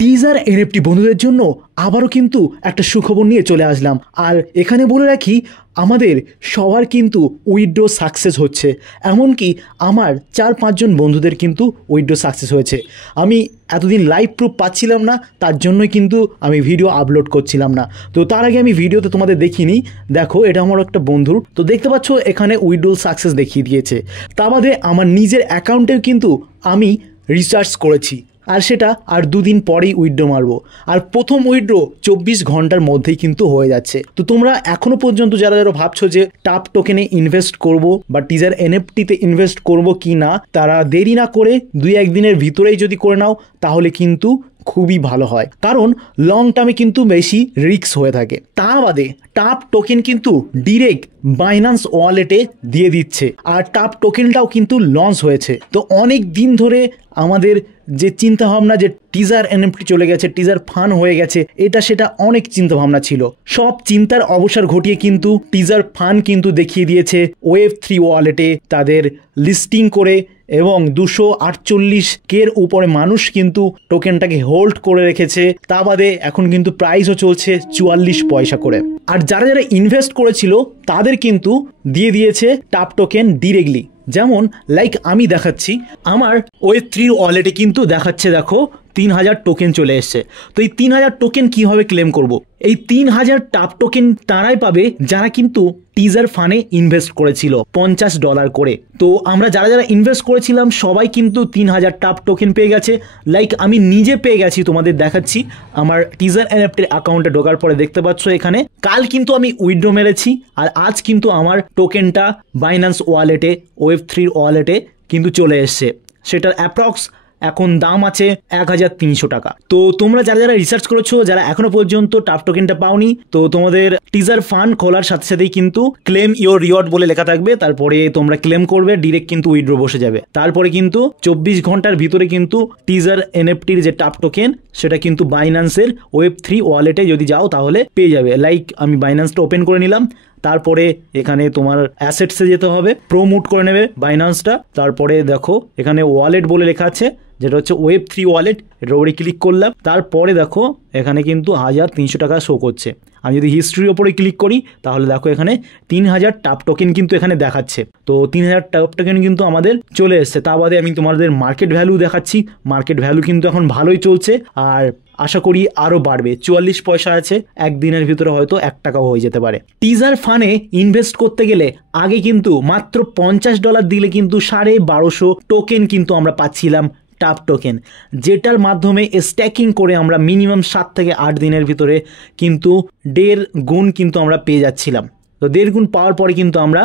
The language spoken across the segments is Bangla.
টিজার এনএফটি বন্ধুদের জন্য আবারও কিন্তু একটা সুখবর নিয়ে চলে আসলাম। আর এখানে বলে রাখি, আমাদের সবার কিন্তু উইথড্র সাকসেস হচ্ছে। এমনকি আমার 4-5 জন বন্ধুদের কিন্তু উইথড্র সাকসেস হয়েছে। আমি এতদিন লাইভ প্রুফ পাচ্ছিলাম না, তার জন্যই কিন্তু আমি ভিডিও আপলোড করছিলাম না। তো তার আগে আমি ভিডিওতে তোমাদের দেখিনি, দেখো এটা আমার একটা বন্ধুর। তো দেখতে পাচ্ছ এখানে উইথড্র সাকসেস দেখিয়ে দিয়েছে। তা বাদে আমার নিজের অ্যাকাউন্টেও কিন্তু আমি রিসার্চ করেছি, আর সেটা আর 2 দিন পরেই উইথড্র মারবো। আর প্রথম উইথড্র 24 ঘন্টার মধ্যেই কিন্তু হয়ে যাচ্ছে। তো তোমরা এখনো পর্যন্ত যারা যারা ভাবছো যে টাপ টোকেনে ইনভেস্ট করব বা টিজার এনএফটিতে ইনভেস্ট করব কি না, তারা দেরি না করে 2-1 দিনের ভিতরেই যদি করে নাও তাহলে কিন্তু খুবই ভালো হয়, কারণ লং টার্মে কিন্তু বেশি রিস্ক হয়ে থাকে। তা বাদে টাপ টোকেন কিন্তু ডিরেক্ট বাইন্যান্স ওয়ালেটে দিয়ে দিচ্ছে, আর টাপ টোকেনটাও কিন্তু লঞ্চ হয়েছে। তো অনেক দিন ধরে আমাদের যে চিন্তা ভাবনা যে টিজার এনএফটি চলে গেছে, টিজার ফান হয়ে গেছে, এটা সেটা অনেক চিন্তা ভাবনা ছিল। সব চিন্তার অবসর ঘটিয়ে কিন্তু টিজার ফান কিন্তু দেখিয়ে দিয়েছে Web3 ওয়ালেটে তাদের লিস্টিং করে, এবং 248K উপরে মানুষ কিন্তু টোকেনটাকে হোল্ড করে রেখেছে। তা বাদে এখন কিন্তু প্রাইসও চলছে 44 পয়সা করে। আর যারা যারা ইনভেস্ট করেছিল তাদের কিন্তু দিয়ে দিয়েছে টাপ টোকেন ডিরেক্টলি। যেমন লাইক আমি দেখাচ্ছি, আমার Web3 ওয়ালেটে কিন্তু দেখাচ্ছে, দেখো 3000 টোকেন চলে এসছে। তো এই 3000 টোকেন কিভাবে ক্লেম করব? এই 3000 টাপ টোকেন তারাই পাবে যারা কিন্তু টিজার ফানে ইনভেস্ট করেছিল $50 করে। তো আমরা যারা যারা ইনভেস্ট করেছিলাম সবাই কিন্তু 3000 টাপ টোকেন পেয়ে গেছে। লাইক আমি নিজে পেয়ে গেছি, তোমাদের দেখাচ্ছি। আমার টিজার এনএফটির অ্যাকাউন্টে ঢোকার পরে দেখতে পাচ্ছ এখানে কাল কিন্তু আমি উইথড্র মেরেছি, আর আজ কিন্তু আমার টোকেনটা বাইন্যান্স ওয়ালেটে Web3 ওয়ালেটে কিন্তু চলে এসছে। সেটার অ্যাপ্রক্স এখন দাম আছে 1300 টাকা। তো তোমরা যারা যারা রিসার্চ করেছো, যারা এখনো পর্যন্ত টাপ টোকেনটা পাওনি, তো তোমাদের টিজার ফান্ড খোলার সাথে সাথেই কিন্তু ক্লেম ইওর রিওয়ার্ড বলে লেখা থাকবে, তারপরে তোমরা ক্লেম করবে, ডিরেক্ট কিন্তু উইথড্র বসে যাবে। তারপরে কিন্তু 24 ঘন্টার ভিতরে কিন্তু টিজার এনএফটির যে টাপ টোকেন সেটা কিন্তু বাইন্যান্সের Web3 ওয়ালেটে যদি যাও তাহলে পেয়ে যাবে। লাইক আমি বাইন্যান্সটা ওপেন করে নিলাম, তারপরে এখানে তোমার অ্যাসেটসে যেতে হবে, প্রোমোট করে নেবে বাইন্যান্সটা। তারপরে দেখো এখানে ওয়ালেট বলে লেখা আছে, যেটা হচ্ছে Web3 ওয়ালেট, এটার উপরে ক্লিক করলাম। তারপরে দেখো এখানে কিন্তু 1300 টাকা শো করছে। আমি যদি হিস্ট্রির ওপরে ক্লিক করি তাহলে দেখো এখানে 3000 টাপ টোকেন কিন্তু এখানে দেখাচ্ছে। তো 3000 টাপ টোকেন কিন্তু আমাদের চলে এসছে। তা বাদে আমি তোমাদের মার্কেট ভ্যালু দেখাচ্ছি। মার্কেট ভ্যালু কিন্তু এখন ভালোই চলছে, আর আশা করি আরও বাড়বে। 44 পয়সা আছে, একদিনের ভিতরে হয়তো 1 টাকাও হয়ে যেতে পারে। টিজার ফানে ইনভেস্ট করতে গেলে আগে কিন্তু মাত্র $50 দিলে কিন্তু 1250 টোকেন কিন্তু আমরা পাচ্ছিলাম টাপ টোকেন, যেটার মাধ্যমে স্ট্যাকিং করে আমরা মিনিমাম 7 থেকে 8 দিনের ভিতরে কিন্তু 1.5 গুণ কিন্তু আমরা পেয়ে যাচ্ছিলাম। তো 1.5 গুণ পাওয়ার পরে কিন্তু আমরা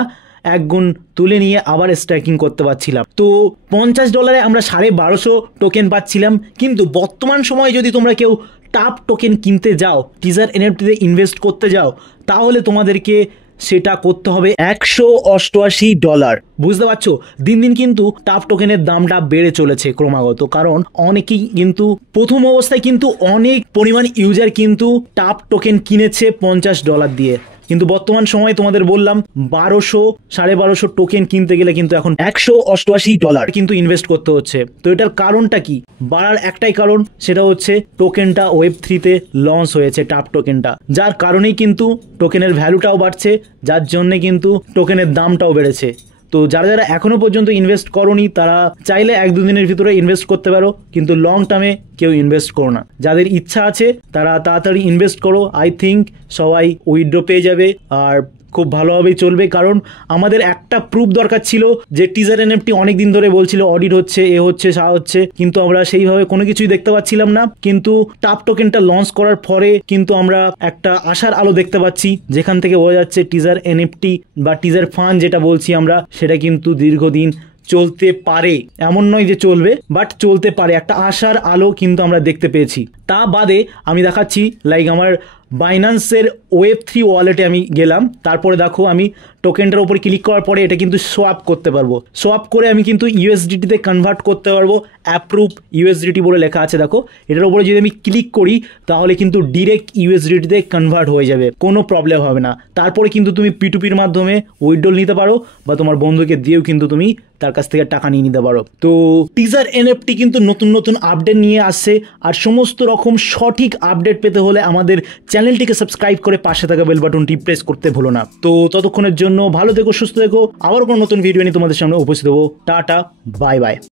1 গুণ তুলে নিয়ে আবার স্ট্যাকিং করতে পারছিলাম। তো $50 আমরা 1250 টোকেন পাচ্ছিলাম। কিন্তু বর্তমান সময়ে যদি তোমরা কেউ টাপ টোকেন কিনতে যাও, টিজার এনএফটিতে ইনভেস্ট করতে যাও, তাহলে তোমাদেরকে সেটা করতে হবে $188। বুঝতে পারছো? দিন দিন কিন্তু টাপ টোকেনের দামটা বেড়ে চলেছে ক্রমাগত, কারণ অনেকেই কিন্তু প্রথম অবস্থায় কিন্তু অনেক পরিমাণ ইউজার কিন্তু টাপ টোকেন কিনেছে $50 দিয়ে। কিন্তু বর্তমান সময়ে তোমাদের বললাম 1200-1250 টোকেন কিনতে গেলে কিন্তু এখন $188 কিন্তু ইনভেস্ট করতে হচ্ছে। তো এটার কারণটা কি? বাড়ার একটাই কারণ, সেটা হচ্ছে টোকেনটা Web3-তে লঞ্চ হয়েছে টাপ টোকেনটা, যার কারণেই কিন্তু টোকেনের ভ্যালুটাও বাড়ছে, যার জন্যে কিন্তু টোকেনের দামটাও বেড়েছে। তো যারা যারা এখনো পর্যন্ত ইনভেস্ট করোনি তারা চাইলে 1-2 দিনের ভিতরে ইনভেস্ট করতে পারো, কিন্তু লং টার্মে কেউ ইনভেস্ট করো না। যাদের ইচ্ছা আছে তারা তাড়াতাড়ি ইনভেস্ট করো। আই থিঙ্ক সবাই উইথড্র পেয়ে যাবে আর খুব ভালোভাবেই চলবে। কারণ আমাদের একটা প্রুফ দরকার ছিল যে টিজার এনএফটি অনেক দিন ধরে বলছিল অডিট হচ্ছে, এ হচ্ছে, সা হচ্ছে, কিন্তু আমরা সেইভাবে কোনো কিছুই দেখতে পাচ্ছিলাম না। কিন্তু টাপ টোকেনটা লঞ্চ করার পরে কিন্তু আমরা একটা আশার আলো দেখতে পাচ্ছি, যেখান থেকে বোঝা যাচ্ছে টিজার এনএফটি বা টিজার ফান্ড যেটা বলছি আমরা, সেটা কিন্তু দীর্ঘদিন চলতে পারে। এমন নয় যে চলবে, বাট চলতে পারে। একটা আশার আলো কিন্তু আমরা দেখতে পেয়েছি। তা বাদে আমি দেখাচ্ছি, লাইক আমার বাইন্যান্সের Web3 ওয়ালেটে আমি গেলাম। তারপরে দেখো আমি টোকেনটার উপরে ক্লিক করার পরে এটা কিন্তু সোয়াপ করতে পারবো। সোয়াপ করে আমি কিন্তু ইউএসডিটিতে কনভার্ট করতে পারবো। অ্যাপ্রুভ ইউএসডিটি বলে লেখা আছে দেখো, এটার উপরে যদি আমি ক্লিক করি তাহলে কিন্তু ডিরেক্ট ইউএসডিটিতে কনভার্ট হয়ে যাবে, কোনো প্রবলেম হবে না। তারপরে কিন্তু তুমি P2Pর মাধ্যমে উইথড্রল নিতে পারো বা তোমার বন্ধুকে দিয়েও কিন্তু তুমি তার কাছ থেকে টাকা নিয়ে নিতে পারো। তো টিজার এনএফটি কিন্তু নতুন নতুন আপডেট নিয়ে আসছে, আর সমস্ত রকম সঠিক আপডেট পেতে হলে আমাদের চ্যানেলটিকে সাবস্ক্রাইব করে পাশে থাকা বেল বাটনটি প্রেস করতে ভুলো না। তো ততক্ষণের জন্য ভালো থেকো, সুস্থ থেকো, আবার কোনো নতুন ভিডিও নিয়ে তোমাদের সামনে উপস্থিত হবো। Tata, bye bye.